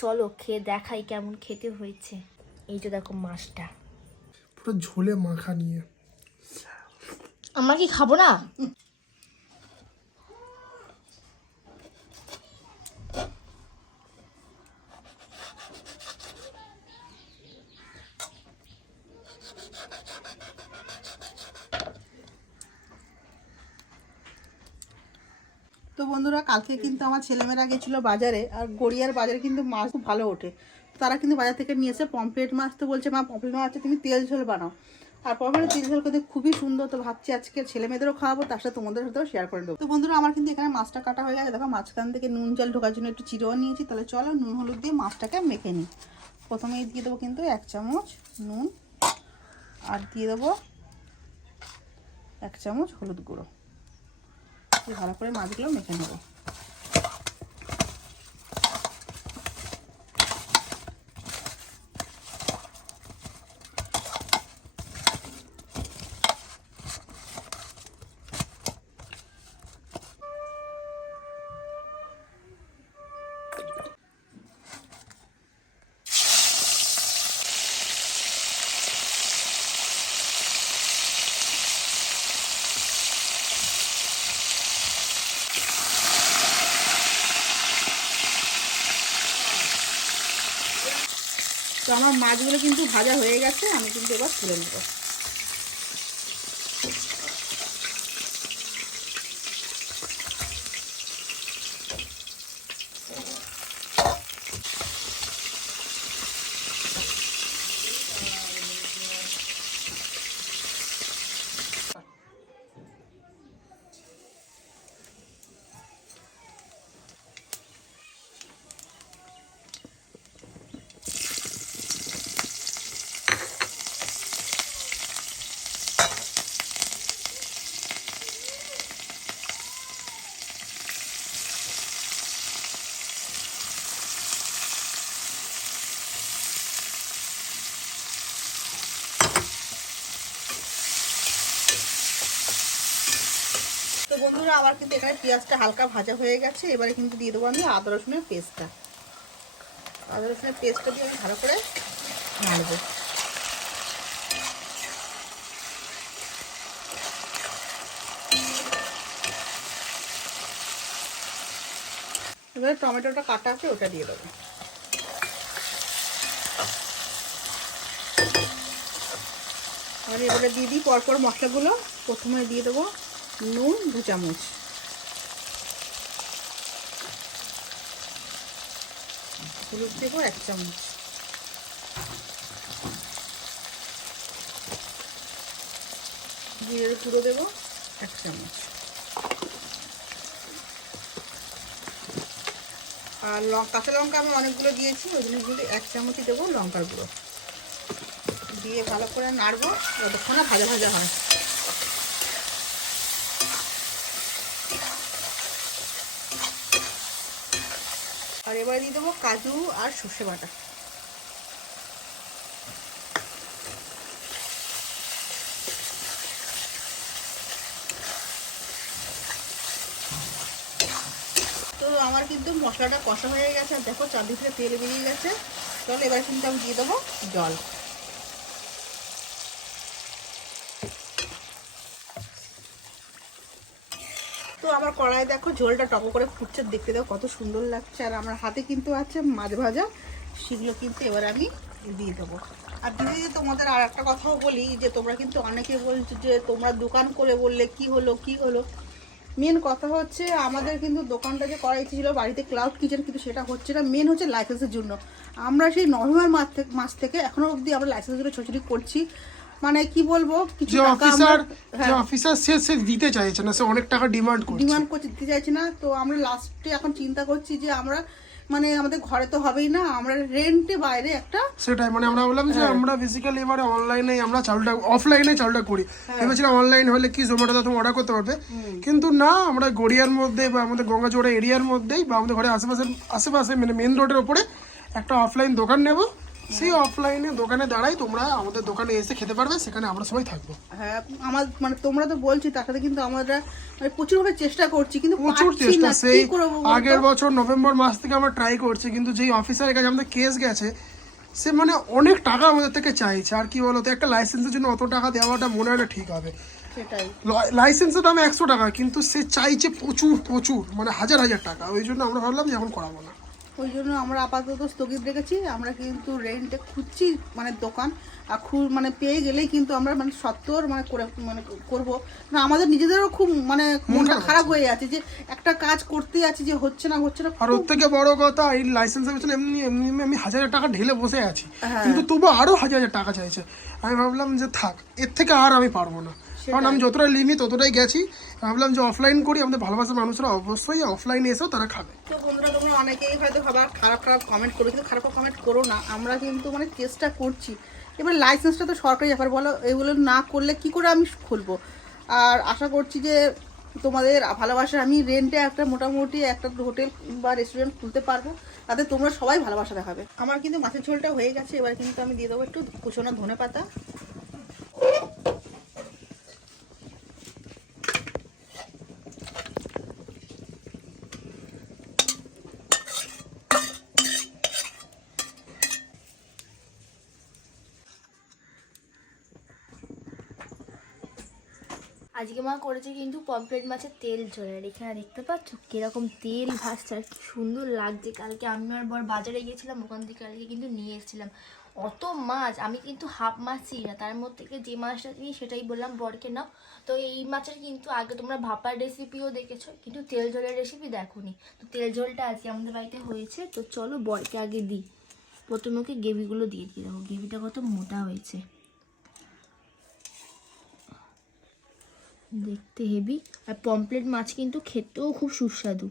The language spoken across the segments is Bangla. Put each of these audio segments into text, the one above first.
চলো খেয়ে দেখাই কেমন খেতে হয়েছে। এই যে দেখো মাছটা পুরো ঝোলে মাখা নিয়ে। আমরা কি খাবো না? তো বন্ধুরা, কালকে কিন্তু আমার ছেলেমেয়েরা গেছিলো বাজারে, আর গড়িয়ার বাজারে কিন্তু মাছ খুব ভালো ওঠে। তারা কিন্তু বাজার থেকে নিয়েছে পমফ্রেট মাছ। তো বলছে মা পমফ্রেট মাছ আছে, তুমি তেল ঝোল বানাও। আর পমফ্রেটের তেল ঝোল কিন্তু খুবই সুন্দর। তো ভাবছি আজকে ছেলেমেয়েদেরও খাওয়াবো, তার সাথে তোমাদের সাথেও শেয়ার করে দেবো। তো বন্ধুরা, আমার কিন্তু এখানে মাছটা কাটা হয়ে গেছে। দেখো মাঝখান থেকে নুন জল ঢোকার জন্য একটু চিরো নিয়েছি। তাহলে চলো নুন হলুদ দিয়ে মাছটাকে মেখে নিই। প্রথমেই দিয়ে দেবো কিন্তু 1 চামচ নুন, আর দিয়ে দেবো 1 চামচ হলুদ গুঁড়ো। ভালো করে মাছগুলো মেখে নেবো। তো আমার মাছগুলো কিন্তু ভাজা হয়ে গেছে, আমি কিন্তু এবার তুলে নেব। তো বন্ধুরা, আমার কিন্তু এখানে পেঁয়াজটা হালকা ভাজা হয়ে গেছে। এবারে কিন্তু দিয়ে দেবো আমি আদা রসুনের পেস্টটা। আদা রসুনের পেস্টটা দিয়ে আমি ভালো করে নাড়বো। এবারে টমেটোটা কাটা আছে, ওটা দিয়ে দেবো। আর এবারে দিয়ে দিই পরপর মশলাগুলো। প্রথমে দিয়ে দেবো নুন 2 চামচ, হলুদ দেবো 1 চামচ, জিরের গুঁড়ো দেবো 1 চামচ, আর কাঁচা লঙ্কা আমি অনেকগুলো দিয়েছি, ওই জন্য কিন্তু 1 চামচই দেবো লঙ্কার গুঁড়ো। দিয়ে ভালো করে নাড়বো যতক্ষণ না ভাজা ভাজা হয়। আর এবারে দিয়ে দেবো কাজু আর সর্ষে বাটা। তো আমার কিন্তু মশলাটা কষা হয়ে গেছে, আর দেখো চারদিক থেকে তেল বেরিয়ে গেছে। চলো এবার কিন্তু আমি দিয়ে দেবো জল। তো আমার কড়াই দেখো ঝোলটা টক করে ফুটছে, দেখতে দাও কত সুন্দর লাগছে। আর আমার হাতে কিন্তু আছে মাছ ভাজা, সেগুলো কিন্তু এবার আমি দিয়ে দেবো। আর দিদি, তোমাদের আর একটা কথাও বলি, যে তোমরা কিন্তু অনেকে বলছো যে তোমরা দোকান করে বললে কি হলো। মেন কথা হচ্ছে আমাদের কিন্তু দোকানটা যে করা ইচ্ছে ছিল বাড়িতে ক্লাউড কিচেন, কিন্তু সেটা হচ্ছে না। মেন হচ্ছে লাইসেন্সের জন্য। আমরা সেই নভেম্বর মাস থেকে এখনো অবধি আমরা লাইসেন্সের জন্য ছোটাছুটি করছি। মানে কি বলবো, কিছু অফিসার সে দিতে চাইছে না, সে অনেক টাকা ডিমান্ড করছে দিতে চাইছে না। তো আমরা লাস্টে এখন চিন্তা করছি যে আমরা মানে আমাদের ঘরে তো হবেই না, আমরা রেন্টে বাইরে একটা, সেটাই মানে আমরা বললাম যে আমরা বেসিক্যালি এবারে অনলাইনে আমরা চালটা অফলাইনে চালটা করি। ভেবেছিলাম অনলাইন হলে কি জোম্যাটোতে তুমি অর্ডার করতে পারবে, কিন্তু না, আমরা গড়িয়ার মধ্যে বা আমাদের গঙ্গাচড়া এরিয়ার মধ্যেই বা আমাদের ঘরের আশেপাশে মানে মেন রোডের ওপরে একটা অফলাইন দোকান নেব, সেই অফলাইনে দোকানে দাঁড়াই, তোমরা আমাদের দোকানে এসে খেতে পারবে, সেখানে আমরা সবাই থাকবো। হ্যাঁ আমার মানে তোমরা তো বলছি, তার সাথে কিন্তু আমরা মানে প্রচুরভাবে চেষ্টা করছি, কিন্তু প্রচুর পারছি চেষ্টা, না, সেই কি করবো বলো তো? আগের বছর নভেম্বর মাস থেকে আমরা ট্রাই করছি, কিন্তু যেই অফিসারের কাছে আমাদের কেস গেছে, সে মানে অনেক টাকা আমাদের থেকে চাইছে। আর কি বলতো, একটা লাইসেন্সের জন্য অত টাকা দেওয়াটা মনে হয় না ঠিক হবে। সেটাই, লাইসেন্সের দাম 100 টাকা, কিন্তু সে চাইছে প্রচুর প্রচুর, মানে হাজার হাজার টাকা। ওই জন্য আমরা ভাবলাম যে এখন করাবো না। ওই জন্য আমরা আপাতত স্থগিত রেখেছি। আমরা কিন্তু রেন্টে খুঁজছি মানে দোকান, আর মানে পেয়ে গেলেই কিন্তু আমরা মানে সত্তর মানে করে মানে করবো না। আমাদের নিজেদেরও খুব মানে মনটা খারাপ হয়ে যাচ্ছে যে একটা কাজ করতে যাচ্ছি যে হচ্ছে না। আর ওর থেকে বড় কথা, এই লাইসেন্সের পেছনে এমনি এমনি আমি হাজার টাকা ঢেলে বসে আছি, কিন্তু তবু আরো হাজার হাজার টাকা চাইছে। আমি ভাবলাম যে থাক, এর থেকে আর আমি পারবো না, কারণ আমি যতটা লিমিট ততটাই গেছি। ভাবলাম যে অফলাইন করি, আমাদের ভালোবাসার মানুষরা অবশ্যই অফলাইনে এসেও তারা খাবে। তো বন্ধুরা, তোমরা অনেকেই হয়তো খাবার খারাপ খারাপ কমেন্ট করো, কিন্তু খারাপ কমেন্ট করো না। আমরা কিন্তু মানে চেষ্টা করছি। এবার লাইসেন্সটা তো সরকারি ব্যাপার, বলো, এগুলো না করলে কি করে আমি খুলবো। আর আশা করছি যে তোমাদের ভালোবাসা, আমি রেন্টে একটা মোটামুটি একটা হোটেল বা রেস্টুরেন্ট খুলতে পারবো, তাতে তোমরা সবাই ভালোবাসা দেখাবে। আমার কিন্তু মাছের ঝোলটা হয়ে গেছে, এবার কিন্তু আমি দিয়ে দেবো একটু কুচনো ধনেপাতা। আজকে মা করেছে কিন্তু পমফ্রেট মাছের তেল ঝোল। আর এখানে দেখতে পাচ্ছ কিরকম তেল ভাসছে, আর কি সুন্দর লাগছে। কালকে আমি আর বর বাজারে গিয়েছিলাম, ওখান থেকে কালকে কিন্তু নিয়ে এসেছিলাম অত মাছ। আমি কিন্তু হাফ মাছ চিনি না, তার মধ্যে থেকে যে মাছটা চিনি সেটাই বললাম বরকে নাও। তো এই মাছের কিন্তু আগে তোমরা ভাপার রেসিপিও দেখেছো, কিন্তু তেল ঝোলের রেসিপি দেখোনি। তো তেল ঝোলটা আজকে আমাদের বাড়িতে হয়েছে। তো চলো বরকে আগে দিই। প্রথমে ওকে গ্রেভিগুলো দিয়ে দিই। দেখো গ্রেভিটা কত মোটা হয়েছে, দেখতে হেভি। আর পমফ্রেট মাছ কিন্তু খেতেও খুব সুস্বাদু।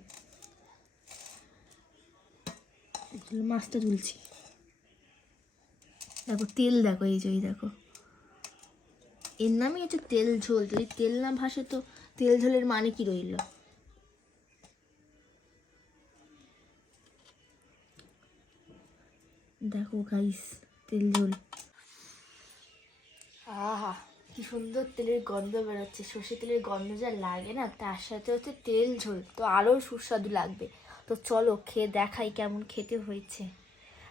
মাছটা তুলছি, দেখো তেল দেখো, এই যে দেখো, এর নামই হচ্ছে তেল ঝোল। যদি তেল না ভাসে তো তেল ঝোলের মানে কি রইল। দেখো গাইস, তেল ঝোল, আহা কি সুন্দর তেলের গন্ধ বেরোচ্ছে। সর্ষে তেলের গন্ধ যা লাগে না, তার সাথে হচ্ছে তেল ঝোল, তো আরও সুস্বাদু লাগবে। তো চলো খেয়ে দেখাই কেমন খেতে হয়েছে।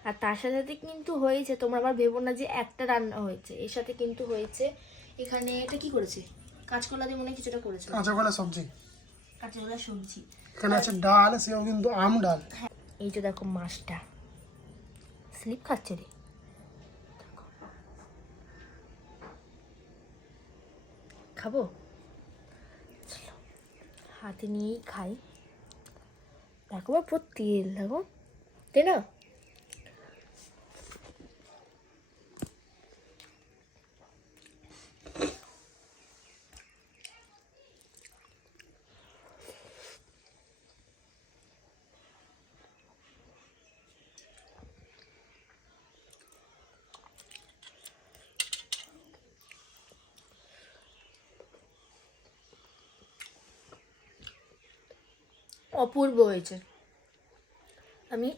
আর তার সাথে সাথে কিন্তু হয়েছে, তোমরা আবার ভেবো না যে একটা রান্না হয়েছে, এর সাথে কিন্তু হয়েছে এখানে এটা কি করেছে, কাঁচকলা দিয়ে মনে হয় কিছুটা করেছে, কাঁচাকলা সবজি, কাঁচকলা সবজি। এখানে আছে ডাল, সেও কিন্তু আম ডাল। হ্যাঁ, এই যে দেখো মাছটা স্লিপ খাচ্ছে রে, খাবো, চলো হাতে নিয়েই খাই। দেখো বা পুরো তেল, দেখো তাই না। অপূর্ব হয়েছে। আমি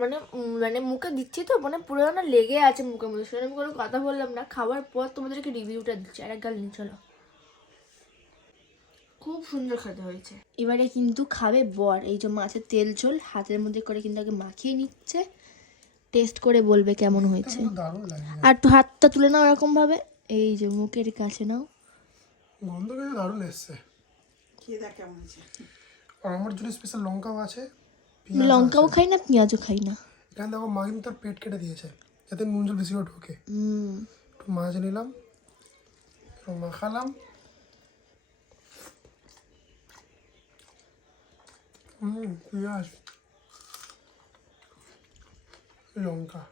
মানে মানে মুখে দিচ্ছি তো মানে পুরো না লেগে আছে মুখের মধ্যে, সেটা আমি কোনো কথা বললাম না। খাওয়ার পর তোমাদেরকে রিভিউটা দিচ্ছি। আর এক গাল নিয়ে চলো, খুব সুন্দর খেতে হয়েছে। এবারে কিন্তু খাবে বর। এই যে মাছের তেল ঝোল হাতের মধ্যে করে কিন্তু আগে মাখিয়ে নিচ্ছে, টেস্ট করে বলবে কেমন হয়েছে। দারুণ লাগে, আর একটু হাতটা তুলে নাও এরকম ভাবে, এই যে মুখের কাছে নাও, গন্ধ কিন্তু দারুণ এসছে। খেয়ে দেখ কেমন হয়েছে। আর আমার জন্য স্পেশাল লঙ্কাও আছে, লঙ্কাও খাই না পেঁয়াজও খাই না। এখানে দেখো মা কিন্তু তার পেট কেটে দিয়েছে যাতে নুন জল বেশি করে ঢোকে। একটু মাছ নিলাম, মাখালাম, পেঁয়াজ, লঙ্কা,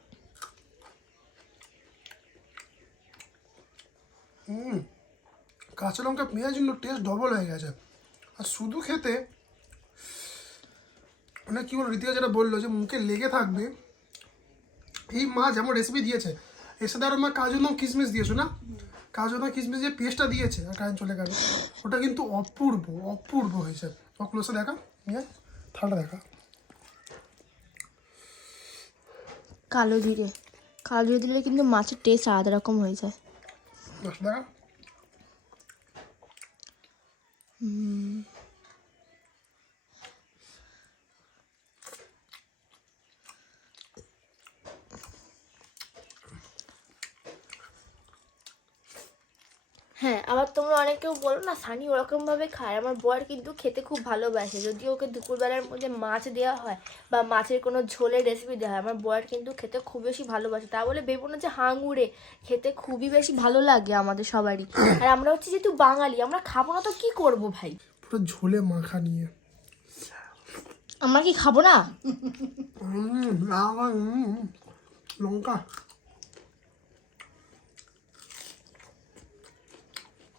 কাঁচা লঙ্কা পেঁয়াজ কিন্তু টেস্ট ডবল হয়ে গেছে। আর শুধু খেতে মানে কি বলো, রীতিকা যেটা বললো যে মুখে লেগে থাকবে, এই মা যেমন রেসিপি দিয়েছে এর সাথে আরো মা কাজু বাদাম কিশমিশ দিয়েছো না, কাজু বাদাম কিশমিশ যে পেস্টটা দিয়েছে আর কারেন্ট চলে গেল, ওটা কিন্তু অপূর্ব অপূর্ব হয়েছে। ক্লোজে দেখা নিয়ে থালটা দেখা, কালো জিরে দিলে কিন্তু মাছের টেস্ট আলাদা রকম হয়ে যায়। 10 টাকা। হ্যাঁ, আবার তোমরা অনেকেও বলো না সানি ওরকমভাবে খায়। আমার বর কিন্তু খেতে খুব ভালোবাসে, যদি ওকে দুপুরবেলার মধ্যে মাছ দেওয়া হয় বা মাছের কোনো ঝোলের রেসিপি দেওয়া হয়, আমার বর কিন্তু খেতে খুব বেশি ভালোবাসে। তা বলে ভেবো না যে হাঙুড়ে, খেতে খুবই বেশি ভালো লাগে আমাদের সবারই। আর আমরা হচ্ছে যেহেতু বাঙালি, আমরা খাবো না তো কি করব ভাই? পুরো ঝোলে মাখা নিয়ে আমরা কি খাবো না? লঙ্কা